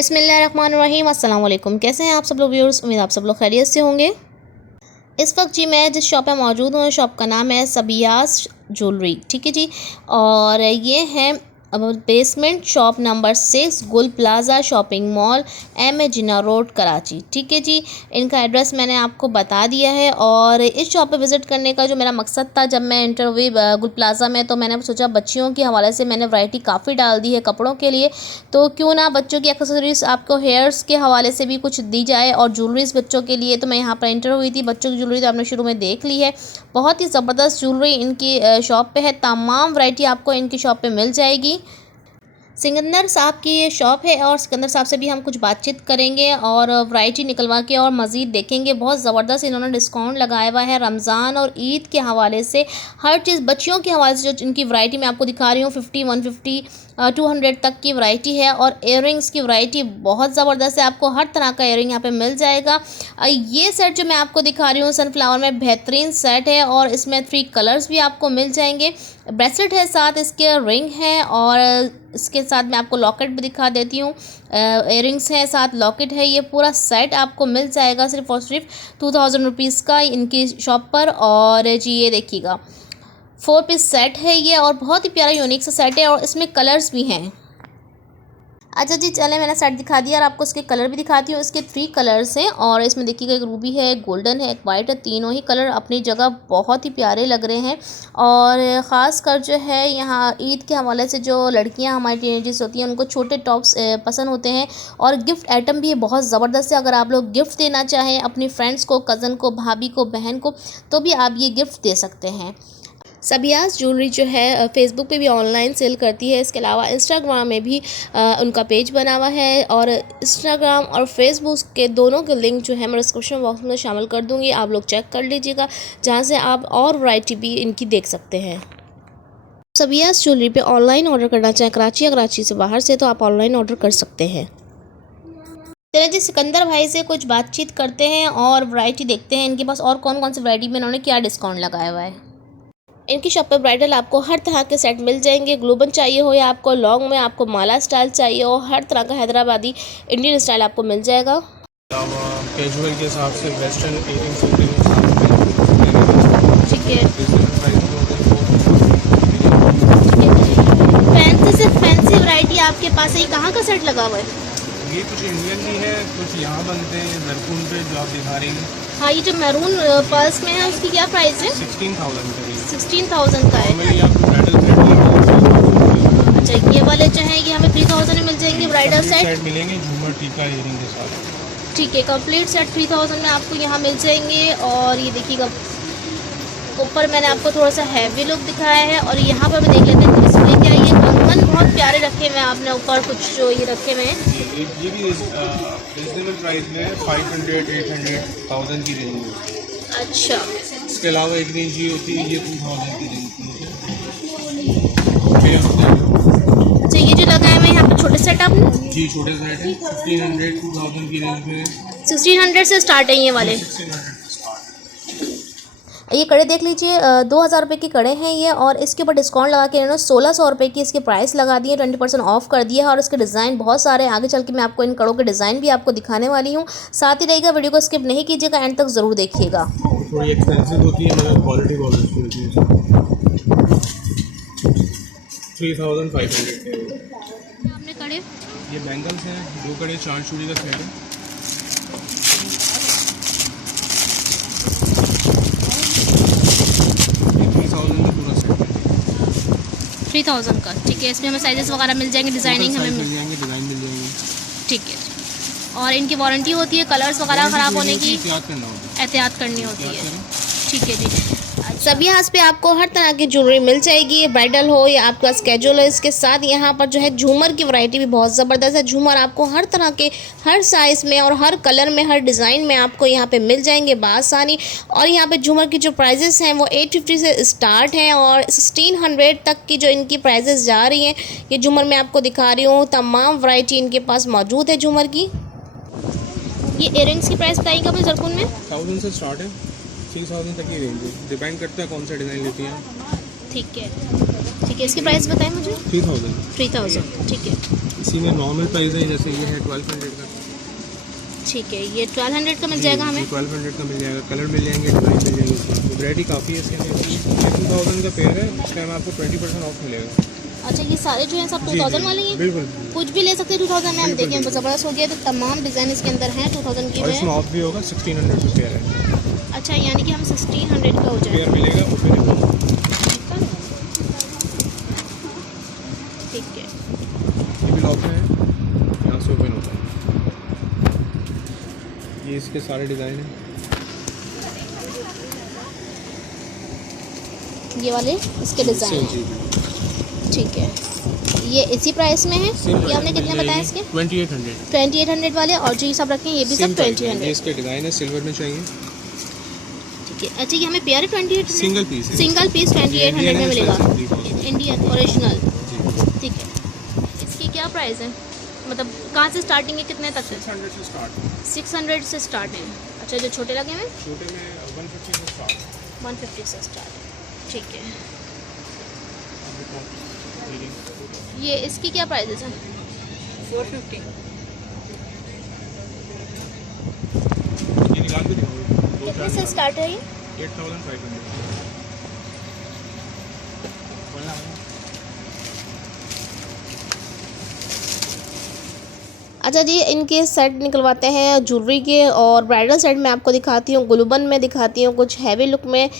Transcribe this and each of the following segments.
बिस्मिल्लाहिर्रहमानिर्रहीम। अस्सलाम वालेकुम। कैसे हैं आप सब लोग व्यूअर्स? उम्मीद आप सब लोग खैरियत से होंगे। इस वक्त जी मैं जिस शॉप में मौजूद हूँ, शॉप का नाम है सबियास ज्वेलरी। ठीक है जी। और ये है basement shop number 6 Gul Plaza shopping mall, M A Jinnah Road, Karachi. ठीक है जी। इनका एड्रेस मैंने आपको बता दिया है। और इस शॉप पे विज़िट करने का जो मेरा मकसद था, जब मैं इंटर हुई गुल प्लाज़ा में, तो मैंने सोचा बच्चियों के हवाले से मैंने वैरायटी काफ़ी डाल दी है कपड़ों के लिए, तो क्यों ना बच्चों की एक्सेसरीज़ आपको हेयर्स के हवाले से भी कुछ दी जाए और ज्वेलरीज़ बच्चों के लिए। तो मैं यहाँ पर इंटर हुई थी। बच्चों की ज्वेलरी तो आपने शुरू में देख ली है। बहुत ही ज़बरदस्त ज्वेलरी इनकी शॉप पे है। तमाम वैरायटी आपको इनकी शॉप पे मिल जाएगी। सिकंदर साहब की ये शॉप है और सिकंदर साहब से भी हम कुछ बातचीत करेंगे और वैरायटी निकलवा के और मज़ीद देखेंगे। बहुत ज़बरदस्त इन्होंने डिस्काउंट लगाया हुआ है रमज़ान और ईद के हवाले से। हर चीज़ बच्चियों के हवाले से जो इनकी वैरायटी मैं आपको दिखा रही हूँ, 50, 150, 200 तक की वैरायटी है। और इयररिंग्स की वैरायटी बहुत ज़बरदस्त है। आपको हर तरह का इयररिंग यहाँ पे मिल जाएगा। ये सेट जो मैं आपको दिखा रही हूँ सनफ्लावर में, बेहतरीन सेट है और इसमें 3 कलर्स भी आपको मिल जाएंगे। ब्रेसलेट है, साथ इसके रिंग है और इसके साथ मैं आपको लॉकेट भी दिखा देती हूँ। इयररिंग्स हैं, साथ लॉकेट है। ये पूरा सेट आपको मिल जाएगा सिर्फ़ और सिर्फ 2000 रुपीज़ का इनकी शॉप पर। और जी ये देखिएगा 4 पीस सेट है ये और बहुत ही प्यारा यूनिक सा सेट है और इसमें कलर्स भी हैं। अच्छा जी, चले मैंने सेट दिखा दिया और आपको इसके कलर भी दिखाती हूँ। इसके 3 कलर्स हैं और इसमें देखिएगा एक रूबी है, एक गोल्डन है, एक वाइट है। तीनों ही कलर अपनी जगह बहुत ही प्यारे लग रहे हैं। और ख़ास कर जो है यहाँ ईद के हवाले से जो लड़कियाँ हमारी टीनेजर्स होती हैं उनको छोटे टॉप्स पसंद होते हैं और गिफ्ट आइटम भी ये बहुत ज़बरदस्त है। अगर आप लोग गिफ्ट देना चाहें अपनी फ्रेंड्स को, कज़न को, भाभी को, बहन को, तो भी आप ये गिफ्ट दे सकते हैं। सबियास ज्वेलरी जो है फ़ेसबुक पे भी ऑनलाइन सेल करती है। इसके अलावा इंस्टाग्राम में भी उनका पेज बना हुआ है और इंस्टाग्राम और फेसबुक के दोनों के लिंक जो है मैं डिस्क्रिप्शन बॉक्स में शामिल कर दूँगी। आप लोग चेक कर लीजिएगा, जहाँ से आप और वैरायटी भी इनकी देख सकते हैं। सबियास ज्वेलरी पे ऑनलाइन ऑर्डर करना चाहें कराची या कराची से बाहर से, तो आप ऑनलाइन ऑर्डर कर सकते हैं। चलिए जी, सिकंदर भाई से कुछ बातचीत करते हैं और वैरायटी देखते हैं इनके पास और कौन कौन सी वैरायटी में इन्होंने क्या डिस्काउंट लगाया हुआ है। इनकी शॉप पे ब्राइडल आपको हर तरह के सेट मिल जाएंगे। ग्लोबल चाहिए हो या आपको लॉन्ग में आपको माला स्टाइल चाहिए हो, हर तरह का हैदराबादी इंडियन स्टाइल आपको मिल जाएगा। कैजुअल के हिसाब से वेस्टर्न इयररिंग्स होते हैं। ठीक है। फैंसी से फैंसी वैरायटी आपके पास है। कहाँ का सेट लगा हुआ है? ये कुछ इंडियन भी है, कुछ यहाँ बनते हैं जरकुन पे जो आप दिखा रही हैं। हाँ, ये जो मैरून पर्स में है उसकी क्या प्राइस है? 16,000 का। 16,000 का है। नॉर्मली आपको ब्राइडल सेट अच्छा, ये वाले जो हैं ये हमें 3000 में मिल जाएंगे ब्राइडल सेट मिलेंगे, झूमर टीका इयररिंग के साथ। ठीक है, कंप्लीट सेट 3000 में आपको यहाँ मिल जाएंगे। और ये देखिएगा ऊपर मैंने आपको थोड़ा सा हैवी लुक दिखाया है और यहाँ पर भी देख लेते हैं इसमें क्या ये कंगन बहुत प्यारे रखे हुए हैं आपने ऊपर कुछ जो ये रखे हुए हैं। ये भी रिजनेबल प्राइस में है, 500, 800, 1000 की रेंज में। अच्छा, इसके अलावा एक रेंज ये होती है, ये 2000 की रेंज की है। अच्छा, ये जो लगाए हुए हैं यहाँ पे छोटे सेट आपने? जी छोटे सेट है, 1500, 2000 की रेंज में। 1600 से स्टार्ट है ये वाले। 1600 ये कड़े देख लीजिए, 2000 रुपये की कड़े हैं ये और इसके ऊपर डिस्काउंट लगा के इन्होंने 1600 रुपये की इसके प्राइस लगा दिए, 20% ऑफ कर दिया है। और इसके डिज़ाइन बहुत सारे हैं, आगे चल के मैं आपको इन कड़ों के डिज़ाइन भी आपको दिखाने वाली हूँ। साथ ही रहेगा, वीडियो को स्किप नहीं कीजिएगा, एंड तक ज़रूर देखिएगा। थोड़ी एक्सपेंसिव होती है मगर क्वालिटी बहुत अच्छी होती है। 3500 के आपने कड़े ये बैंगल्स हैं, 2 कड़े 4 चूड़ी का सेट है। 3000 का। ठीक है, इसमें हमें साइजेस वगैरह मिल जाएंगे, डिज़ाइनिंग हमें मिल जाएंगे, डिज़ाइन मिल जाएंगे। ठीक है। और इनकी वारंटी होती है कलर्स वगैरह ख़राब होने की एहतियात करनी होती है। ठीक है जी। सभी यहाँ पे आपको हर तरह की ज्वेलरी मिल जाएगी, ब्राइडल हो या आपका कैजुअल हो। इसके साथ यहाँ पर जो है झूमर की वैरायटी भी बहुत ज़बरदस्त है। झूमर आपको हर तरह के, हर साइज़ में और हर कलर में, हर डिज़ाइन में आपको यहाँ पे मिल जाएंगे बासानी। और यहाँ पे झूमर की जो प्राइजेस हैं वो 850 से स्टार्ट हैं और 1600 तक की जो इनकी प्राइजेस जा रही हैं। ये झूमर मैं आपको दिखा रही हूँ, तमाम वैरायटी इनके पास मौजूद है झूमर की। ये इयररिंग्स की प्राइस बताइएगा मुझे जरकुन में? 1000 से स्टार्ट है, 3000 तक की रेंज है। डिपेंड करता है कौन सा डिज़ाइन लेती हैं। ठीक है, ठीक है। इसकी प्राइस बताएं मुझे। 3000। 3000, ठीक है, इसी में नॉर्मल प्राइस है, जैसे ये है 1200 का। ठीक है। ये 1200 का मिल जाएगा हमें। 1200 का मिल जाएगा, कलर मिल जाएंगे, डिज़ाइन मिल जाएंगे, इसमें वैरायटी काफ़ी है। इसके अंदर 2000 का पेयर है, इस टाइम आपको 20% ऑफ मिलेगा। अच्छा, ये सारे जो हैं सब 2000 वाले हैं। बिल्कुल, कुछ भी ले सकते हैं 2000 में। हम बिल्कुल, देखें ज़बरदस्त हो गया। तो तमाम डिज़ाइन इसके अंदर हैं 2000 की और जो इसमें है। ऑफ भी होगा, 1600 का पेयर है। अच्छा, यानी कि हम 1600 का हो पेयर जाएगा। मिलेगा उसमें। ठीक है, ये भी लॉक में है, यहाँ से ओपन होता है। ये इसके सारे डिज़ाइन हैं। ये वाले इसके डिज़ाइन जी, हैं। ठीक है, ये इसी प्राइस में है। ये आपने कितने बताया इसके? 2800। 2800 वाले। और जो ये सब रखें ये भी सब 2800। ये इसके डिज़ाइन है, सिल्वर में चाहिए। ठीक है। अच्छा, ये हमें पेयर 2800 सिंगल पीस है। सिंगल पीस 2800 में मिलेगा। जी। Indian original. ठीक है। इसकी क्या प्राइस है? मतलब कहाँ से स्टार्टिंग है, कितने तक है? 600 से स्टार्ट। 600 से स्टार्ट है। अच्छा, जो छोटे लगे हुए हैं छोटे में 150 से स्टार्ट। 150 से स्टार्ट है। ठीक है। ये इसकी क्या प्राइस है सर? 450। ये निकाल के दिखाओ। कितने से स्टार्ट है ये? 8500। अच्छा जी, इनके सेट निकलवाते हैं ज्वेलरी के। और ब्राइडल सेट मैं आपको दिखाती हूँ, गुलूबन में दिखाती हूँ, कुछ हैवी लुक में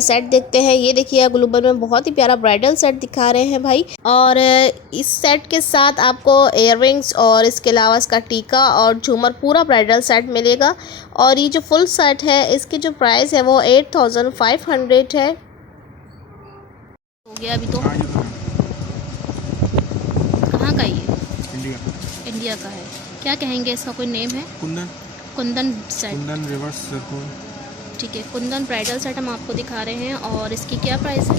सेट देखते हैं। ये देखिए, गुलूबन में बहुत ही प्यारा ब्राइडल सेट दिखा रहे हैं भाई। और इस सेट के साथ आपको इयररिंग्स और इसके अलावा इसका टीका और झूमर, पूरा ब्राइडल सेट मिलेगा। और ये जो फुल सेट है, इसकी जो प्राइस है वो 8500 है। हो गया अभी तो। कहाँ का ये? इंडिया। इंडिया का है। क्या कहेंगे, इसका कोई नेम है? Kundan. Kundan set. Kundan reverse circle. ठीक है, कुंदन ब्राइडल सेट हम आपको दिखा रहे हैं। और इसकी क्या प्राइस है?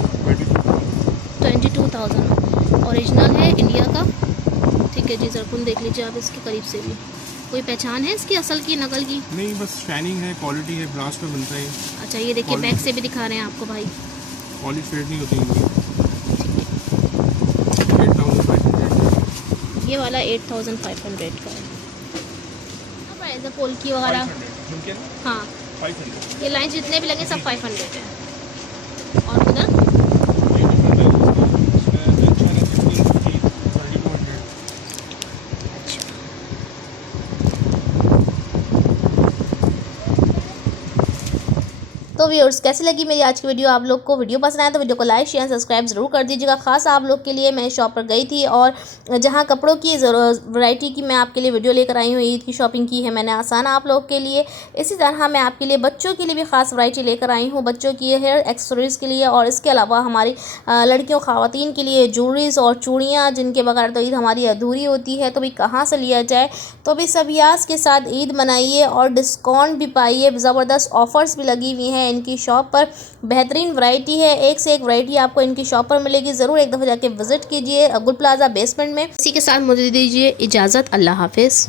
22,000। ओरिजिनल है, इंडिया का। ठीक है जी, जरकुन देख लीजिए आप इसके करीब से भी। कोई पहचान है इसकी, असल की, नकल की? नहीं, बस शाइनिंग है, क्वालिटी है, ब्रास पे बनता है। अच्छा, ये देखिए बैक से भी दिखा रहे हैं आपको भाई। पॉलिश फेड नहीं होती इनकी। 8500। ये वाला 8500 का है। क्या प्राइस है पोल्की वगैरह? हाँ, 500। ये लाइन जितने भी लगे सब 500 है। और उधर तो व्यूअर्स, कैसी लगी मेरी आज की वीडियो आप लोग को? वीडियो पसंद आया तो वीडियो को लाइक शेयर सब्सक्राइब ज़रूर कर दीजिएगा। खास आप लोग के लिए मैं शॉप पर गई थी और जहां कपड़ों की वैरायटी की मैं आपके लिए वीडियो लेकर आई हूँ। ईद की शॉपिंग की है मैंने आसान आप लोग के लिए। इसी तरह मैं आपके लिए बच्चों के लिए भी खास वैरायटी लेकर आई हूँ, बच्चों की हेयर एक्सेसरीज़ के लिए। और इसके अलावा हमारी लड़कियों ख़वातीन के लिए ज्वेलरीज और चूड़ियाँ, जिनके बगैर तो ईद हमारी अधूरी होती है। तो भी कहाँ से लिया जाए? तो भी सबियास के साथ ईद मनाइए और डिस्काउंट भी पाइए। ज़बरदस्त ऑफ़र्स भी लगी हुई हैं इनकी शॉप पर। बेहतरीन वैरायटी है, एक से एक वैरायटी आपको इनकी शॉप पर मिलेगी। ज़रूर एक दफ़ा जाके विज़िट कीजिए गुल प्लाजा बेसमेंट में। इसी के साथ मुझे दीजिए इजाज़त। अल्लाह हाफिज़।